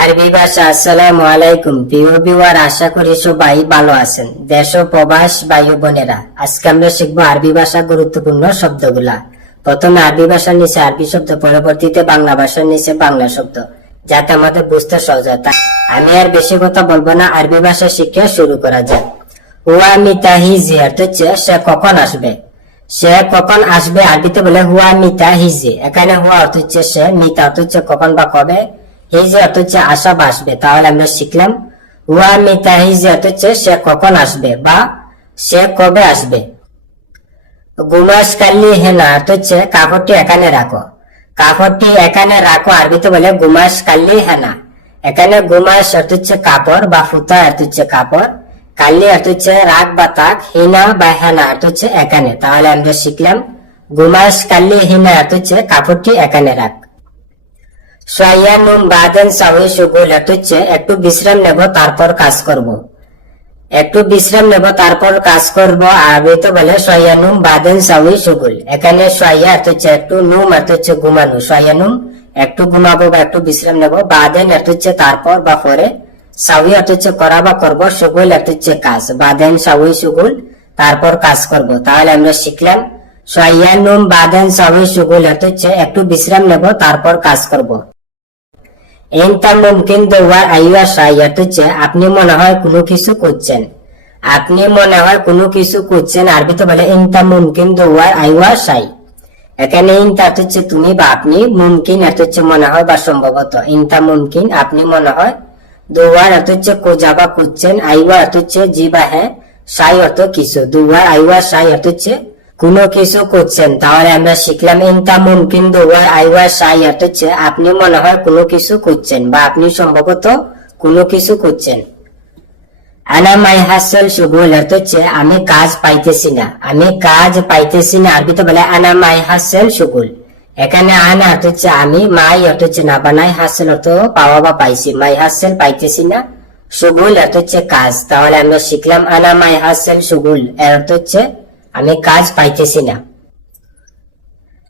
আরবি ভাষা, আসসালামু আলাইকুম। প্রিয় বিওয়ার আশা করি সবাই ভালো আছেন। দেশ ও প্রবাস ও বোনেরা, আজকে আমরা শিখব আরবি ভাষা গুরুত্বপূর্ণ শব্দগুলা। প্রথমে আরবি ভাষার নিচে আরবি শব্দ, পরবর্তীতে বাংলা ভাষার নিচে বাংলা শব্দ, যাতে আমাদের বুঝতে সহজ হয়। তা- আমি আর বেশি কথা বলব না, আরবি ভাষা শিক্ষা শুরু করা যাক। হুয়া মিতা হিজি অর্থ হচ্ছে, সে কখন আসবে? সে কখন আসবে? আরবিতে বলে, হুয়া মিতা হিজি এখানে হুয়া অর্থ হচ্ছে, সে মিতা। অর্থ হচ্ছে, কখন বা কবে? হিজি অর্থ হচ্ছে আসা আসবে। তাহলে আমরা শিখলাম হুয়া মিতা হিজি অর্থ হচ্ছে সে কখন আসবে বা সে কবে আসবে? গুমাস কাল্লি হেনা হচ্ছে কাপড়টি এখানে রাখো। কাপড়টি এখানে রাখো, আরবিতে বলে গুমাস কাল্লি হেনা এখানে গুমাস অর্থ হচ্ছে কাপড় বা ফুতা অর্থ হচ্ছে কাপড়। কাল্লি অর্থ হচ্ছে রাগ বা তাক, হিনা বা হেনা অর্থ হচ্ছে এখানে। তাহলে আমরা শিখলাম, গুমাস কাল্লি হিনা অর্থ হচ্ছে কাপড়টি এখানে রাখ। সয়ানুম বাদেন সাউই সুগুল হচ্ছে একটু বিশ্রাম নেব, তারপর কাজ করব। একটু বিশ্রাম নেব, তারপর কাজ করব বলে বাদেন সুগুল এখানে হচ্ছে একটু নুম হচ্ছে একটু ঘুমাবো বা একটু বিশ্রাম নেব, বাদেন হচ্ছে তারপর বা পরে সাউই হচ্ছে করা বা করব সুগুল হচ্ছে কাজ। বাদেন সাউই সুগুল তারপর কাজ করব। তাহলে আমরা শিখলাম সয়ানুম বাদেন সাউই সুগুল হচ্ছে একটু বিশ্রাম নেব, তারপর কাজ করব। ইনতা মুমকিন দেওয়ার আইয়া হচ্ছে আপনি মনে হয় কোনো কিছু করছেন। আপনি মনে হয় কোনো কিছু করছেন আরবিতে বলে ইনতা মুমকিন দেওয়ার আইয়া সাই। এখানে ইনতা হচ্ছে তুমি বা আপনি মুমকিন, এত হচ্ছে মনে হয় বা সম্ভবত ইনতা মুমকিন আপনি মনে হয় দুয়ার অর্থ হচ্ছে কোজা বা করছেন আইওয়া অর্থ হচ্ছে জি বা হ্যাঁ সাই অর্থ কিছু। দুয়ার আইওয়া সাই অর্থ হচ্ছে কোনো কিছু করছেন। তাহলে আমরা শিখলাম ইনতা মুমকিন দুয়ার আইওয়া সাই হচ্ছে আপনি মনে হয় কোনো কিছু করছেন বা আপনি সম্ভবত কোনো কিছু করছেন। আনা মাই হাসল হচ্ছে আমি কাজ পাইতেছি না। আমি কাজ পাইতেছি না। আরবিতে বলে, আনা মাই হাসল সুগুল এখানে আনা হচ্ছে, আমি মাই হচ্ছে, না বানাই হাসল অর্থ পাওয়া বা পাইছি। মাই হাসল পাইতেছি না। সুগুল হচ্ছে কাজ। তাহলে আমরা শিখলাম, আনা মাই হাসল সুগুল এর অর্থ হচ্ছে আমি কাজ পাইতেছি না।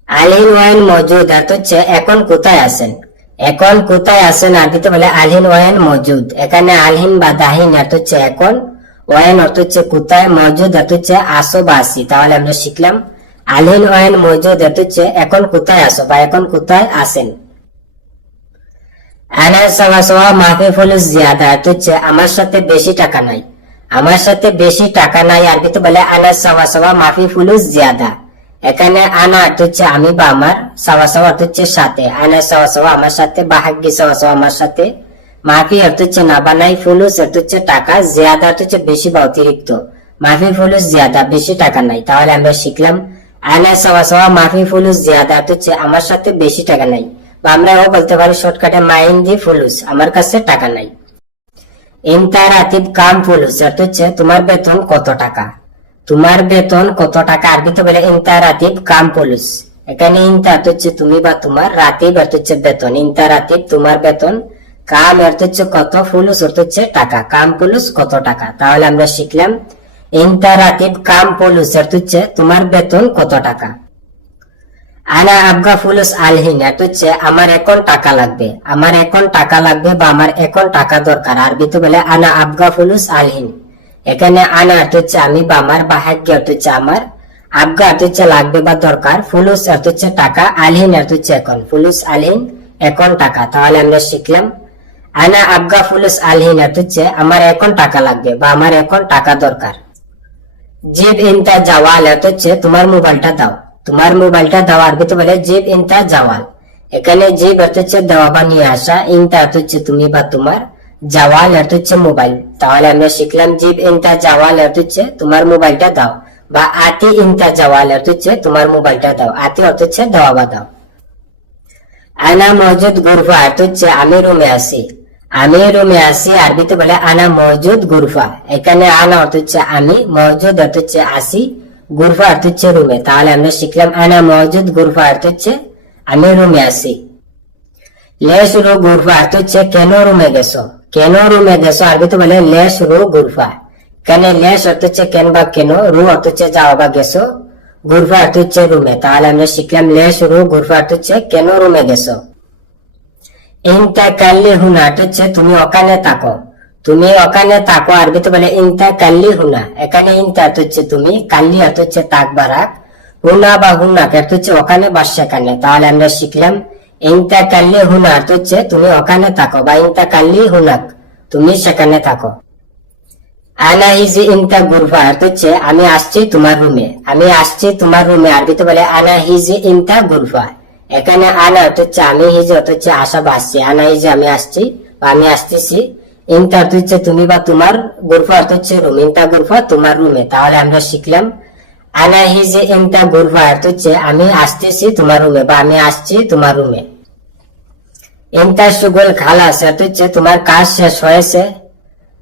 আলিন ওয়াইন মজুদ অর্থ হচ্ছে এখন কোথায় আছেন? এখন কোথায় আছেন আরবিতে বলে আলহিন ওয়াইন মজুদ, এখানে আলহিন বা দাহিন অর্থ হচ্ছে এখন ওয়াইন অর্থ হচ্ছে কোথায় মজুদ অর্থ হচ্ছে আসো বা আসি, তাহলে আমরা শিখলাম আলহিন ওয়াইন মজুদ অর্থ হচ্ছে এখন কোথায় আসো বা এখন কোথায় আসেন আনার সওয়া সওয়া মাফি ফুলুস জিয়াদা হচ্ছে আমার সাথে বেশি টাকা নাই। আমার সাথে বেশি টাকা নাই আরবিতে বলে আনার সওয়া সওয়া মাফি ফুলুস জিয়াদা। এখানে আনা হচ্ছে আমি বা আমার, সওয়া অর্থ হচ্ছে সাথে। আনা সওয়া সওয়া আমার সাথে বা হাগ্গি সওয়া সওয়া আমার সাথে। মাফি অর্থ হচ্ছে না বানাই ফুলুস অর্থ হচ্ছে টাকা, জিয়াদা অর্থ হচ্ছে বেশি বা অতিরিক্ত। মাফি ফুলুস জিয়াদা, বেশি টাকা নাই। তাহলে আমরা শিখলাম, আনা সওয়া সওয়া মাফি ফুলুস জিয়াদা অর্থ হচ্ছে আমার সাথে বেশি টাকা নাই। বা আমরা ও বলতে পারি, শর্টকাটে মাইন দি ফুলুস, আমার কাছে টাকা নাই। আতিব কাম ফুলুস অর্থ হচ্ছে তোমার বেতন কত টাকা? তোমার বেতন কত টাকা? আরবিতে বলে ইন্তা কাম পুলুস এখানে ইন্তা হচ্ছে তুমি বা তোমার রাতিব, অর্থ হচ্ছে বেতন। ইন্তা তোমার বেতন, কাম অর্থ হচ্ছে কত ফুলুস অর্থ হচ্ছে টাকা। কাম পুলুস কত টাকা? তাহলে আমরা শিখলাম ইন্তা কাম পুলুস অর্থ হচ্ছে তোমার বেতন কত টাকা? আনা আবগা ফুলুস আলহিন অর্থ হচ্ছে আমার এখন টাকা লাগবে। আমার এখন টাকা লাগবে বা আমার এখন টাকা দরকার। আরবিতে বলে আনা আবগা ফুলুস আলহিন। এখানে আনা হচ্ছে আমি বা আমার বা হাগ্য হচ্ছে আমার। আবগা হচ্ছে লাগবে বা দরকার। ফুলুস অর্থ হচ্ছে টাকা, আলহিন অর্থ হচ্ছে এখন। ফুলুস আলহিন, এখন টাকা। তাহলে আমরা শিখলাম। আনা আবগা ফুলুস আলহিন অর্থ হচ্ছে আমার এখন টাকা লাগবে বা আমার এখন টাকা দরকার। জিব ইনতা জাওয়াল অর্থ হচ্ছে তোমার মোবাইলটা দাও। তোমার মোবাইলটা দাও আরবিতে বলে জিব ইনতা জাওয়াল। এখানে অর্থ হচ্ছে দেওয়া বা নিয়ে আসা, ইনতা হচ্ছে তুমি বা তোমার, জাওয়াল অর্থ হচ্ছে মোবাইল। তাহলে আমরা শিখলাম জিব ইনতা জাওয়াল অর্থ হচ্ছে তোমার মোবাইলটা দাও, বা আতি ইনতা জাওয়াল অর্থ হচ্ছে তোমার মোবাইলটা দাও। আতি অর্থ হচ্ছে দেওয়া বা দাও। আনা মজুদ গুরফা অর্থ হচ্ছে আমি রুমে আছি। আমি রুমে আছি, আরবিতে বলে আনা মজুদ গুরফা। এখানে আনা অর্থ হচ্ছে আমি, মজুদ অর্থ হচ্ছে আসি। গুরফা অর্থ হচ্ছে রুমে তাহলে আমরা শিখলাম আনা মজুদ গুরফা অর্থ হচ্ছে আমি রুমে আছি লেস রু গুরফা অর্থ হচ্ছে কেন রুমে গেছো কেন রুমে গেছো আরবিতে বলে লেস রু গুরফা কেন লেস অর্থ হচ্ছে কেন বা কেন রু অর্থ হচ্ছে যাওয়া বা গেছো গুরফা অর্থ হচ্ছে রুমে তাহলে আমরা শিখলাম লেস রু গুরফা অর্থ হচ্ছে কেন রুমে গেছো ইনতা কাল্লি হুনা এটা হচ্ছে তুমি ওখানে থাকো তুমি ওখানে থাকো আরবিতে বলে, ইনতা কাল্লি হুনা। এখানে ইনতা হচ্ছে তুমি, কাল্লি এটা হচ্ছে তাক বারাক। হুনা বা হুনা এটা হচ্ছে ওখানে বা সেখানে তাহলে আমরা শিখলাম, ইনতা কাল্লি হুনা এটা হচ্ছে তুমি ওখানে থাকো বা ইনতা কাল্লি হুনাক, তুমি সেখানে থাকো। আনা হিজি ইনতা গুরফা অর্থ হচ্ছে, আমি আসছি তোমার রুমে, আমি আসছি তোমার রুমে। আরবিতে বলে, আনা হিজি ইনতা গুরফা এখানে আনা হচ্ছে আমি হিজি হচ্ছে আসা বা আসছি আনা হিজি আমি আসছি, বা আমি আসতেছি। ইনতা অর্থ হচ্ছে তুমি বা তোমার গুরফা অর্থ হচ্ছে রুম ইনতা গুরফা, তোমার রুমে। তাহলে আমরা শিখলাম, আনা হিজি ইনতা গুরফা অর্থ হচ্ছে আমি আসতেছি তোমার রুমে বা আমি আসছি তোমার রুমে। ইনতা সুগল খালাস অর্থ হচ্ছে তোমার কাজ শেষ হয়েছে।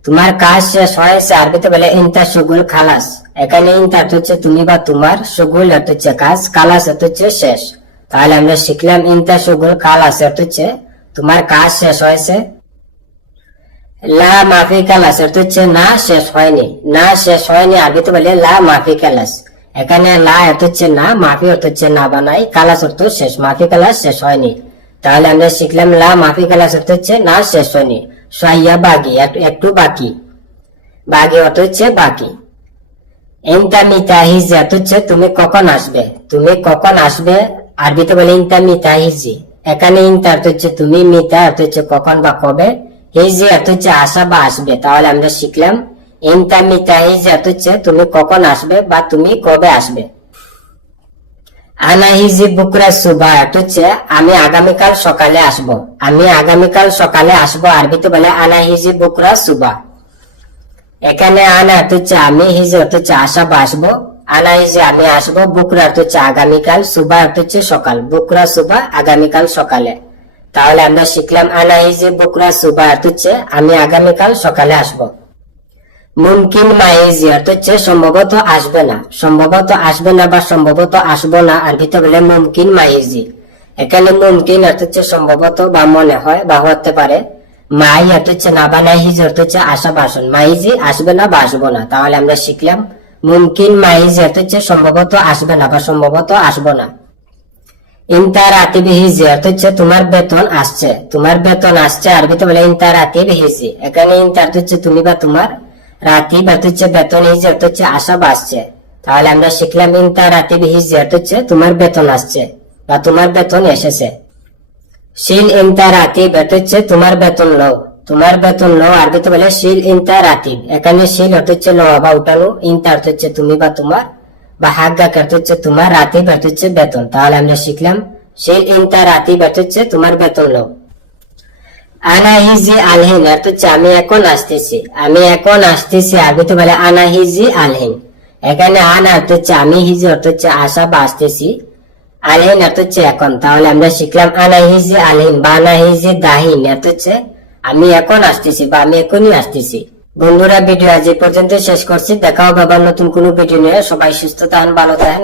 তোমার কাজ শেষ হয়েছে, আরবিতে বলে ইন্তা সুগুল খালাস এখানে ইন্তা অর্থ হচ্ছে তুমি বা তোমার সুগুল, অর্থ হচ্ছে কাজ খালাস অর্থ হচ্ছে শেষ। তাহলে আমরা শিখলাম ইন্তা সুগুল খালাস অর্থ হচ্ছে তোমার কাজ শেষ হয়েছে। লা মাফি কালাস অর্থ হচ্ছে না শেষ হয়নি। না শেষ হয়নি আরবিতে বলে লা মাফি কালাস। এখানে লা হচ্ছে না, মাফি অর্থ হচ্ছে না বানাই, কালাস অর্থ শেষ, মাফি কালাস শেষ হয়নি। তাহলে আমরা শিখলাম লা মাফি কালাস অর্থ হচ্ছে না শেষ হয়নি। সাইয়া বাগি একটু- বাকি। বাকি অর্থ হচ্ছে বাকি। হচ্ছে তুমি কখন আসবে? তুমি কখন আসবে? আরবিতে বলে ইনতা মিতা হিজি এখানে ইনতা হচ্ছে তুমি মিতা, অর্থ হচ্ছে কখন বা কবে। হিজি হচ্ছে আসা বা আসবে, তাহলে আমরা শিখলাম হিজি হচ্ছে তুমি কখন আসবে বা তুমি কবে আসবে? আনাহিজি বুকরা সুবা হচ্ছে আমি আগামীকাল সকালে আসব। আমি আগামীকাল সকালে আসব আরবিতে বলে আনাহিজি বুকরা সুবা। এখানে আনা হচ্ছে আমি হিজি অর্থ হচ্ছে আসা বা আসব আনা হিজি আমি আসব বুকরা হচ্ছে আগামীকাল সুবা হচ্ছে সকাল। বুকরা সুবা আগামীকাল সকালে। তাহলে আমরা শিখলাম আনা হিজি বুকরা সুবা হচ্ছে আমি আগামীকাল সকালে আসব। মুমকিন মাইজি অর্থ হচ্ছে সম্ভবত আসবে না। সম্ভবত আসবে না বা সম্ভবত আসব না আরবিতে বলে মুমকিন মাইজি এখানে মুমকিন অর্থ হচ্ছে সম্ভবত বা মনে হয় বা হতে পারে। মাই অর্থ হচ্ছে না বা নাইজ অর্থ হচ্ছে আশা বাসন মাইজি আসবে না বা আসব না। তাহলে আমরা শিখলাম মুমকিন মাইজি অর্থ হচ্ছে সম্ভবত আসবে না বা সম্ভবত আসব না। ইন্তার হিজি অর্থ হচ্ছে তোমার বেতন আসছে। তোমার বেতন আসছে আরবিতে বলে ইন্তার আতিবি হিজি এখানে ইন্তার হচ্ছে তুমি বা তোমার, রাতি অর্থ হচ্ছে বেতন হিজি অর্থ হচ্ছে আসা বা আসছে। তাহলে আমরা শিখলাম ইন্তার আতিবি হিজি অর্থ হচ্ছে তোমার বেতন আসছে বা তোমার বেতন এসেছে। শিল ইন্তার আতিব অর্থ হচ্ছে তোমার বেতন লও তোমার বেতন লও আরবিতে বলে শিল ইন্তার আতিব এখানে শিল অর্থ হচ্ছে লওয়া বা উঠানো, ইন্তার হচ্ছে তুমি বা তোমার বা হাগ্গা তোমার অর্থ হচ্ছে বেতন। তাহলে আমরা শিখলাম হচ্ছে তোমার বেতন লও আনাহিজি আলহিন অর্থ হচ্ছে আমি এখন আসতেছি, আমি এখন আসতেছি আরবিতে বলে আনাহিজি আলহিন। এখানে আনা অর্থ হচ্ছে আমি হিজি অর্থ হচ্ছে আসা বা আসতেছি। আলহিন অর্থ হচ্ছে এখন। তাহলে আমরা শিখলাম আনাহিজি আলহিন বা আনাহিজি দাহিন অর্থ হচ্ছে আমি এখন আসতেছি বা আমি এখনই আসতেছি। বন্ধুরা, ভিডিও আজ এই পর্যন্ত শেষ করছি। দেখা হবে আবার নতুন কোনো ভিডিও নিয়ে। সবাই সুস্থ থাকেন, ভালো থাকেন।